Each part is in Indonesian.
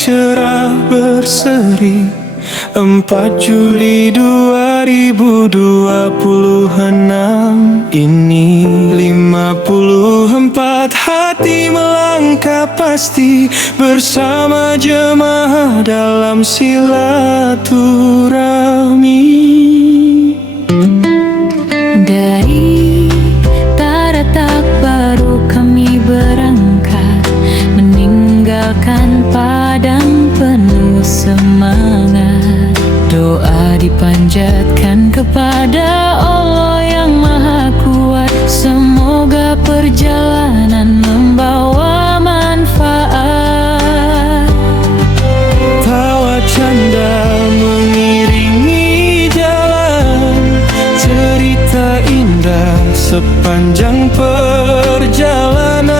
cerah berseri. 4 Juli 2026 ini 54 hati melangkah pasti bersama jemaah dalam silaturahmi. Dari Taratak baru kami berangkat, meninggalkan padang penuh semangat. Doa dipanjatkan kepada Allah yang Maha Kuat, semoga perjalanan membawa manfaat. Tawa canda mengiringi jalan, cerita indah sepanjang perjalanan.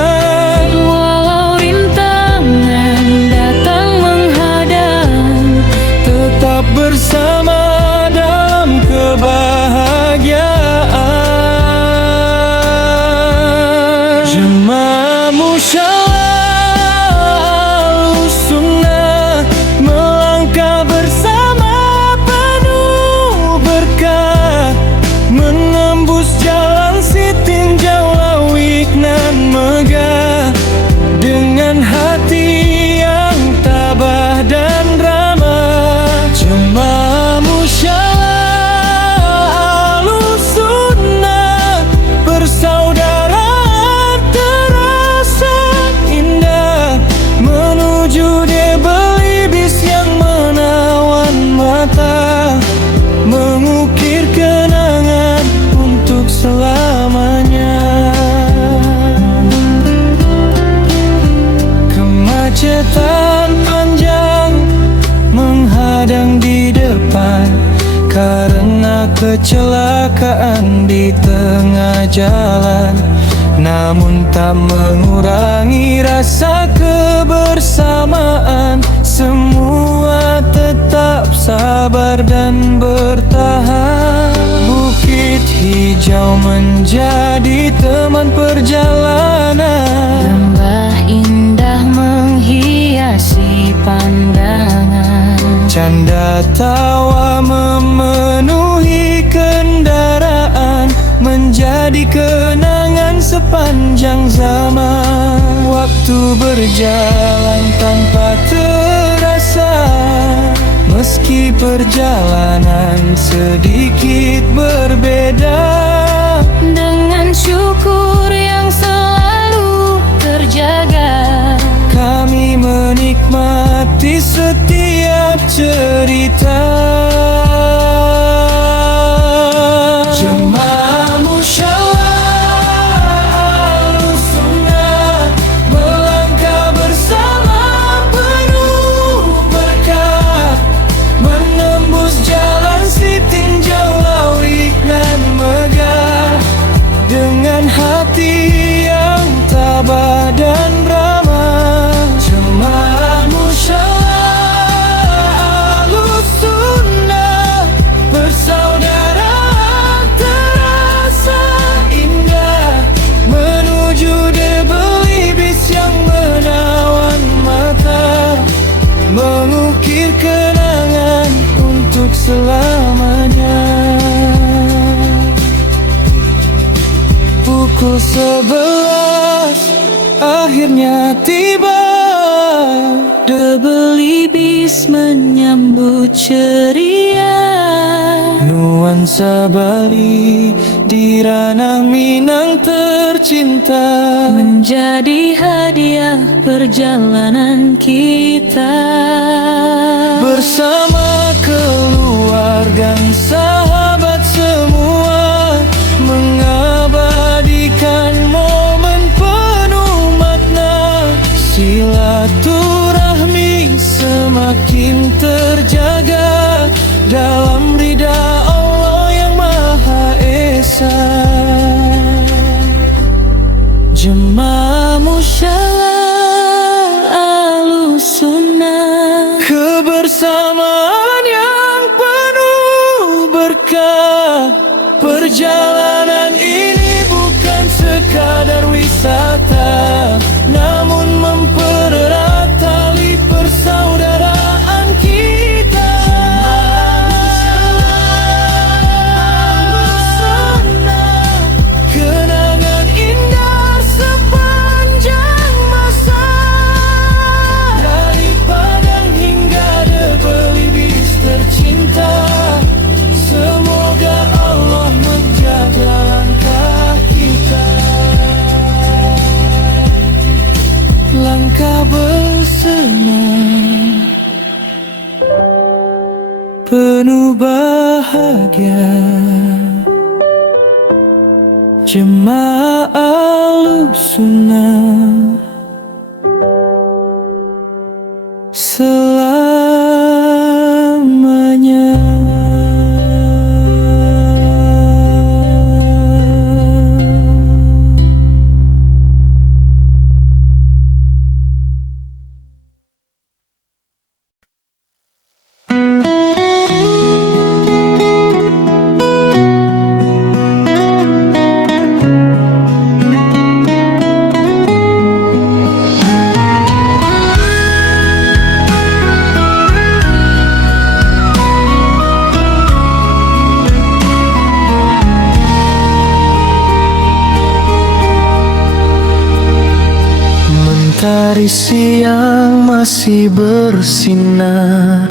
Walau rintangan datang menghadang, tetap bersama dalam kebahagiaan. Jemaah Musyawarah Sunnah melangkah bersama penuh berkah, menembus jalan sitinjau lawik nan megah, dengan hati yang tabah dan ramah. Jemaah Musyawarah Sunnah, persaudaraan terasa indah, menuju Belibis yang menawan mata, mengukir kenangan untuk selamanya. Kemacetan panjang menghadang di depan karena kecelakaan di tengah jalan, namun tak mengurangi rasa kebersamaan. Semua tetap sabar dan bertahan. Bukit hijau menjadi teman perjalanan, lembah indah menghiasi pandangan. canda tawa memenuhi kendaraan, menjadi kenangan sepanjang zaman. Waktu berjalan tanpa terasa, meski perjalanan sedikit berbeda. Dengan syukur yang selalu terjaga, kami menikmati setiap cerita. Jemaah Musyawarah Sunnah melangkah bersama penuh berkah, menembus jalan sitinjau lawik nan megah, dengan hati yang tabah dan ramah. Jemaah Musyawarah Sunnah, persaudaraan terasa indah, menuju Belibis yang menawan mata, mengukir kenangan untuk selamanya. Pukul 11 akhirnya tiba, Belibis menyambut ceria. nuansa Bali di ranah Minang tercinta, menjadi hadiah perjalanan kita. bersama keluarga sahabat semua, mengabadikan momen penuh makna. Silaturahmi semakin terjaga dalam ridha Allah yang Maha Esa. Jemaah Musyawarah Sunnah, kebersamaan yang penuh berkah. Perjalanan ini bukan sekadar wisata, namun mempererat tali persaudaraan. penuh bahagia. Jemaah Ahlussunnah selamanya. Mentari siang masih bersinar,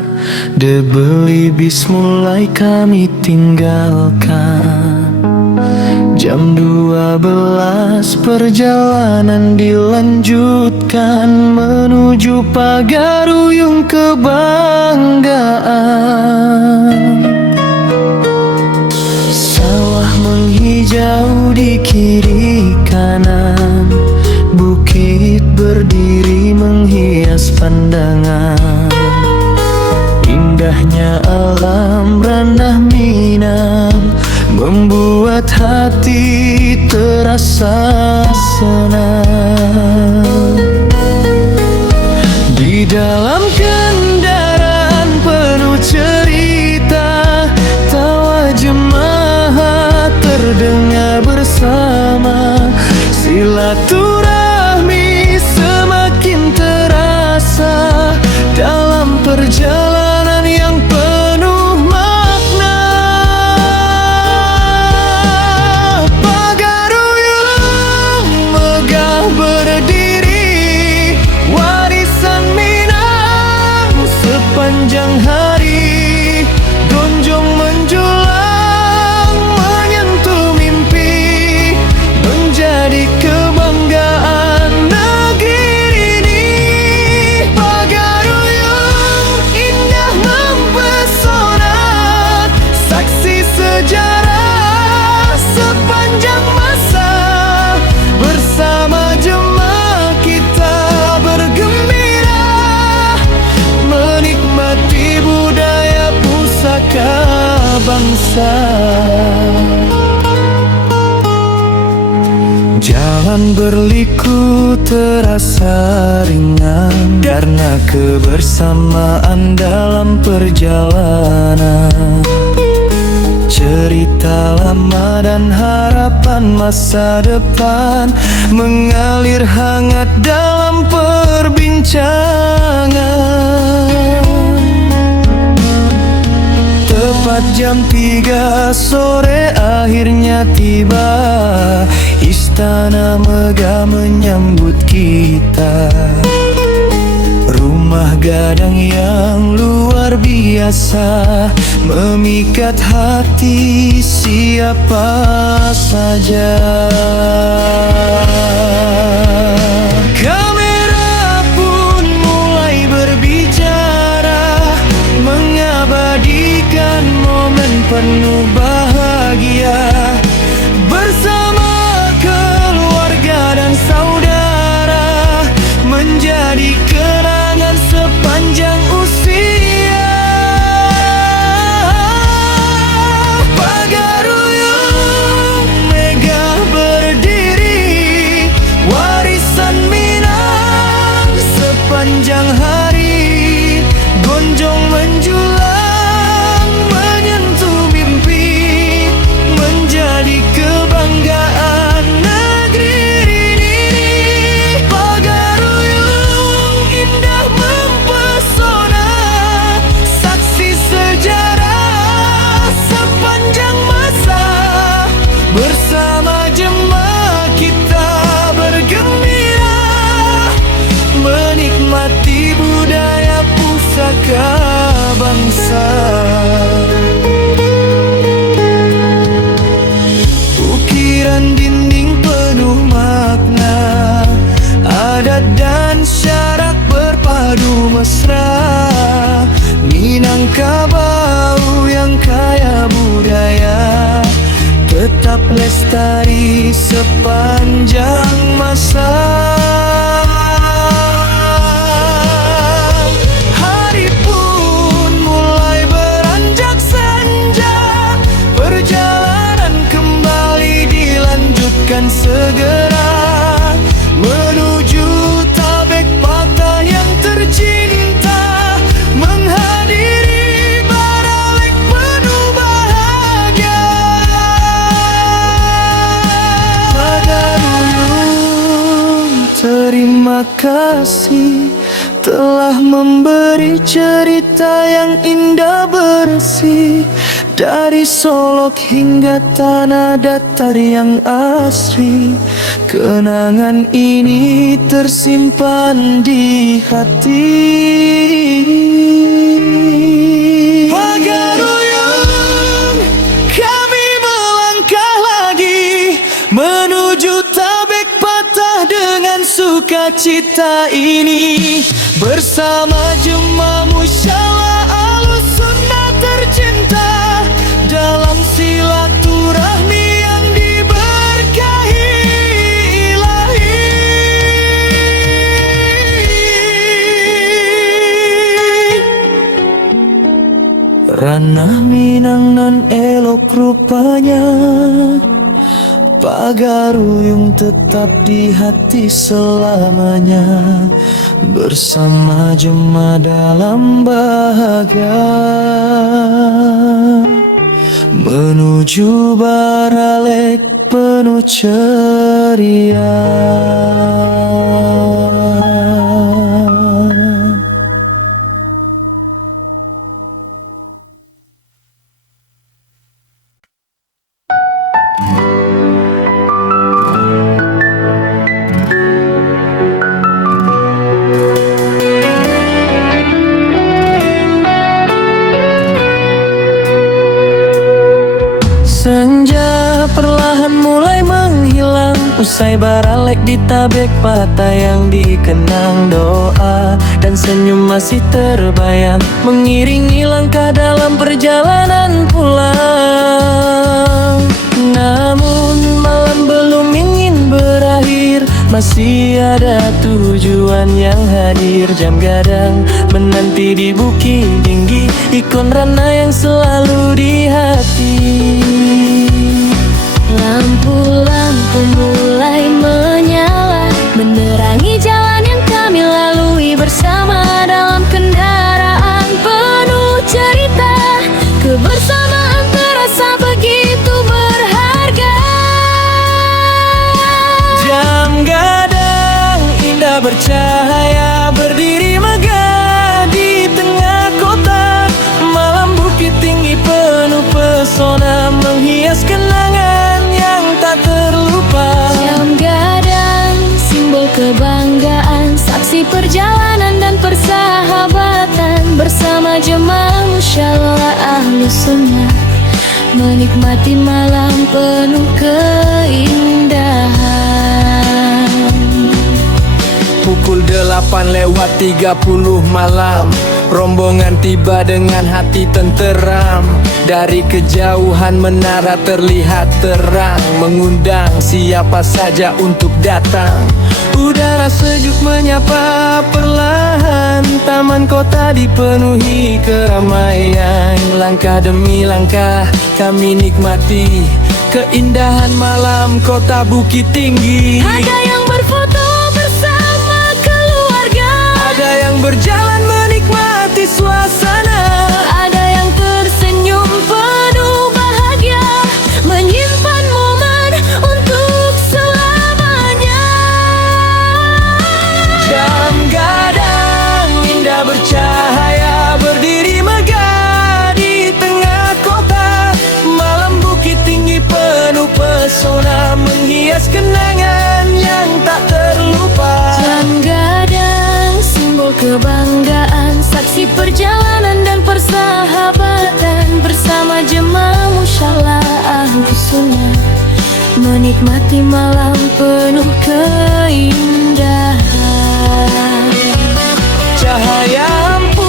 debeli bis mulai kami tinggalkan. Jam 12 perjalanan dilanjutkan menuju Pagaruyung kebanggaan. Sawah menghijau di kiri kanan, bukit berdiri menghias pandangan. Indahnya alam ranah Minang membuat hati terasa senang. Di dalam kendaraan penuh cerita, tawa jemaah terdengar bersama. Silaturahmi semakin terasa dalam perjalanan yang penuh makna. Pagaruyung megah berdiri, warisan Minang sepanjang hari. Gonjong menjulang menyentuh mimpi, menjadi kebanggaan negeri ini. Pagaruyung indah mempesona, saksi sejarah sepanjang masa. Bersama jemaah kita bergembira, menikmati budaya pusaka bangsa. Jalan berliku terasa ringan karena kebersamaan dalam perjalanan. Cerita lama dan harapan masa depan mengalir hangat dalam perbincangan. Tepat jam 3 sore akhirnya tiba, istana megah menyambut kita. Rumah gadang yang luar biasa memikat hati siapa saja. Kamera pun mulai berbicara, mengabadikan momen penuh bahagia. Bersama keluarga dan saudara menjadi kenangan sepanjang usia. Pagaruyung megah berdiri, warisan Minang sepanjang hari. Gonjong menjulang menyentuh mimpi, sepanjang masa. Hari pun mulai beranjak senja, perjalanan kembali dilanjutkan segera menuju tabek patah yang tercinta, menghadiri baralek penuh bahagia. Pagaruyung, terima kasih telah memberi cerita yang indah bersih, dari Solok hingga tanah datar yang asri. Kenangan ini tersimpan di hati. Pagaruyung, kami melangkah lagi menuju tabek patah dengan sukacita ini, bersama jemaah musyawarah Ahlus Sunnah tercinta, dalam silaturahmi yang diberkahi Ilahi. Ranah Minang nan elok rupanya, Pagaruyung tetap di hati selamanya, bersama jemaah dalam bahagia menuju baralek penuh ceria. Senja perlahan mulai menghilang, usai baralek di tabek patah yang dikenang doa dan senyum masih terbayang, mengiringi langkah dalam perjalanan pulang. Namun malam belum ingin berakhir, masih ada tujuan yang hadir. Jam gadang menanti di bukit tinggi, ikon Rana yang selalu di hati. Lampu-lampu mulai menyala, menerangi jalan yang kami lalui bersama dalam kendaraan penuh cerita. Kebersamaan terasa begitu berharga. Jam gadang indah bercahaya, berdiri megah di tengah kota. Malam bukit tinggi penuh pesona, menghias kenangan yang tak terlupa. Jam gadang, simbol kebanggaan, saksi perjalanan dan persahabatan, bersama jemaah musyawarah Ahlus Sunnah, menikmati malam penuh keindahan. Pukul 8:30 malam, rombongan tiba dengan hati tenteram. Dari kejauhan menara terlihat terang, mengundang siapa saja untuk datang. Udara sejuk menyapa perlahan, taman kota dipenuhi keramaian. Langkah demi langkah kami nikmati keindahan malam kota Bukit Tinggi. Ada yang berfoto bersama keluarga, ada yang berjalan menikmati suasana, ada yang tersenyum penuh bahagia, menyimpan momen untuk selamanya. jam gadang indah bercahaya, berdiri megah di tengah kota. Malam Bukit Tinggi penuh pesona, menghias kenangan yang tak terlupa. Jam gadang, simbol kebanggaan, saksi perjalanan dan persahabatan, bersama jemaah musyawarah Ahlus Sunnah, menikmati malam penuh keindahan. Cahaya lampu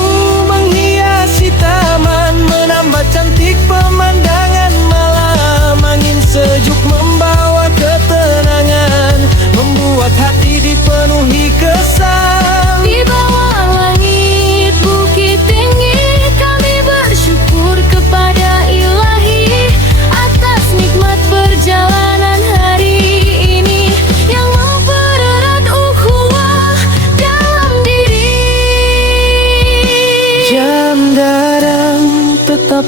menghiasi taman, menambah cantik pemandangan malam. Angin sejuk membawa ketenangan,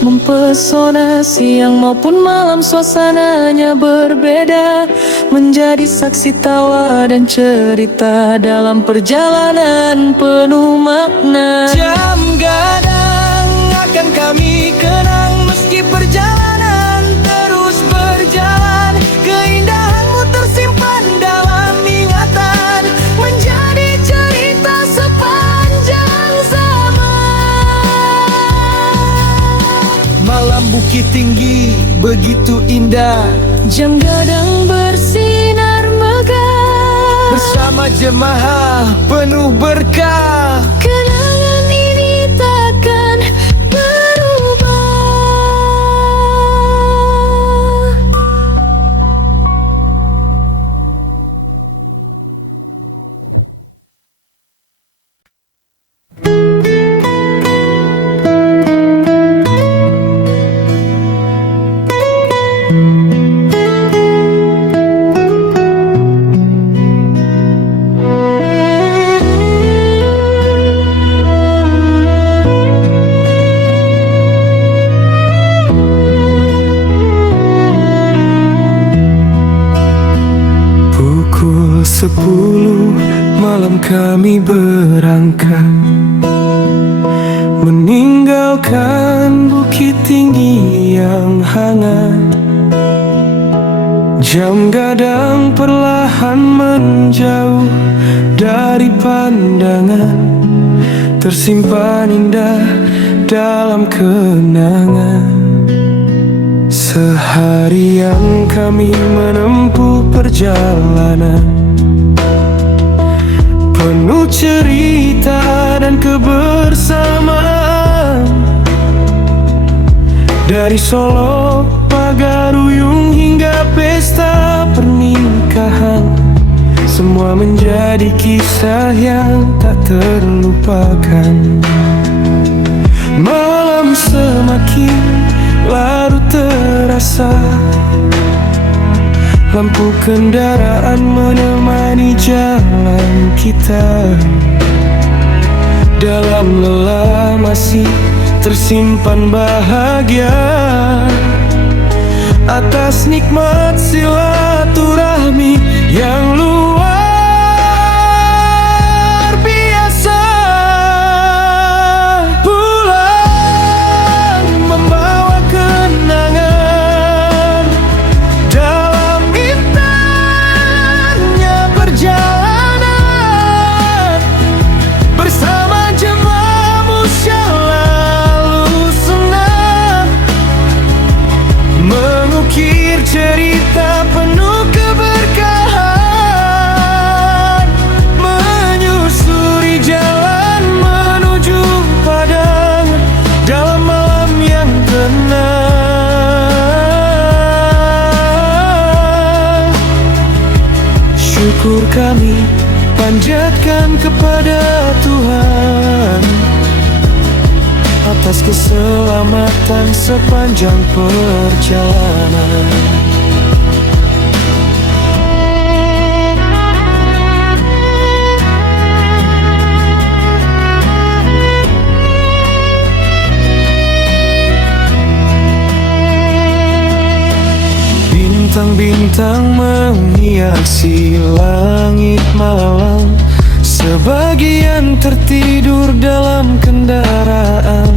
mempesona. Siang maupun malam suasananya berbeda, menjadi saksi tawa dan cerita dalam perjalanan penuh makna. Jam gadang akan kami kenang, meski perjalanan terus berjalan. Keindahanmu tersimpan dalam ingatan, menjadi cerita sepanjang zaman. Malam Bukit Tinggi begitu indah, Jam gadang bersinar megah, bersama jemaah penuh berkah. kenangan ini takkan berubah. Pukul 10 malam kami berangkat, meninggalkan Bukit Tinggi yang hangat. Jam gadang perlahan menjauh dari pandangan, tersimpan indah dalam kenangan. Seharian kami menempuh perjalanan penuh cerita dan kebersamaan. Dari Solo, Pagaruyung hingga pesta pernikahan, semua menjadi kisah yang tak terlupakan. Malam semakin larut terasa, lampu kendaraan menemani jalan kita. Dalam lelah masih tersimpan bahagia, atas nikmat silaturahmi yang luar biasa. Pulang membawa kenangan dalam intannya perjalanan, bersama jemaahmu selalu senang, mengukir cerita penuh keberkahan, menyusuri jalan menuju Padang dalam malam yang tenang. Syukur kami panjatkan kepada Tuhan atas keselamatan sepanjang perjalanan. Bintang-bintang menghiasi langit malam, sebagian tertidur dalam kendaraan,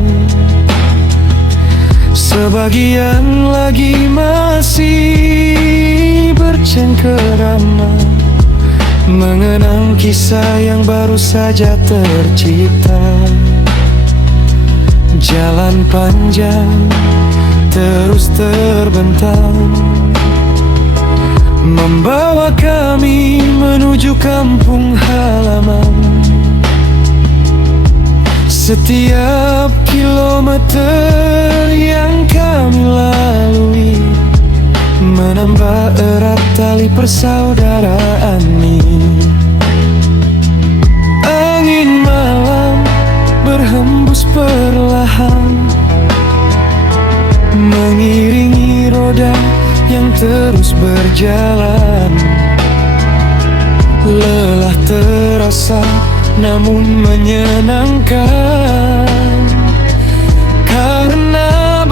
sebagian lagi masih bercengkerama, mengenang kisah yang baru saja tercipta. Jalan panjang terus terbentang, membawa kami menuju kampung halaman. Setiap kilometer yang kami lalui menambah erat tali persaudaraan ini. Angin malam berhembus perlahan, mengiringi roda yang terus berjalan. Lelah terasa namun menyenangkan, karena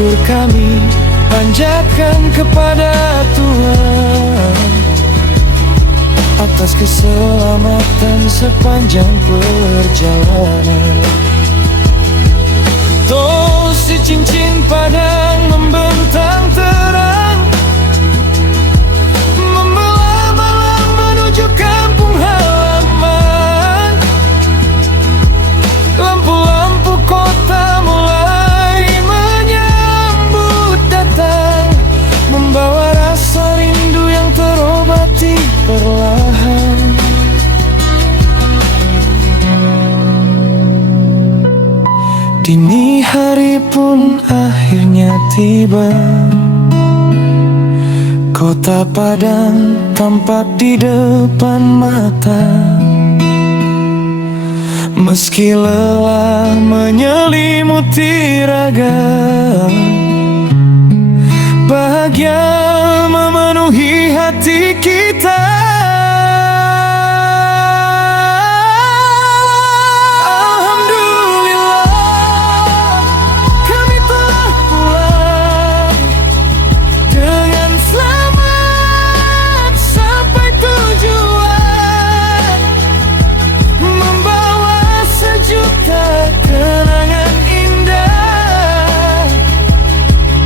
syukur kami panjatkan kepada Tuhan atas keselamatan sepanjang perjalanan. Toh si cincin padang membentang terang, membelah malam menuju kampung halaman. Lampu-lampu kota mulai menyambut datang, membawa rasa rindu yang terobati perlahan. Dini hari pun akhirnya tiba, kota Padang tampak di depan mata. Meski lelah menyelimuti raga, bahagia memenuhi hati kita. Kenangan indah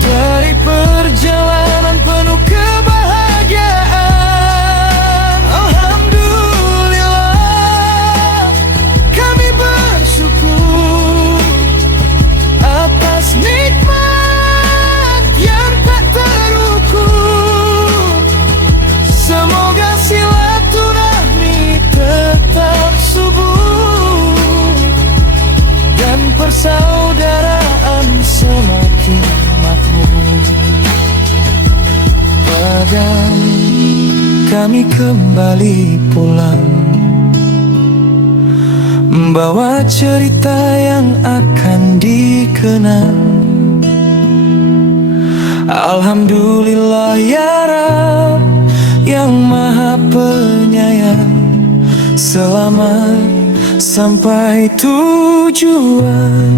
dari perjalanan penuh kebahagiaan. Alhamdulillah, kami bersyukur atas nikmat yang tak terukur. Semoga silaturahmi tetap subur dan persaudaraan semakin makmur. Padang, kami kembali pulang, membawa cerita yang akan dikenang. Alhamdulillah ya Rab yang maha penyayang, selamat sampai tujuan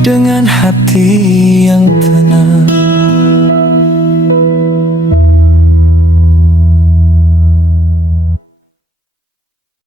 dengan hati yang tenang.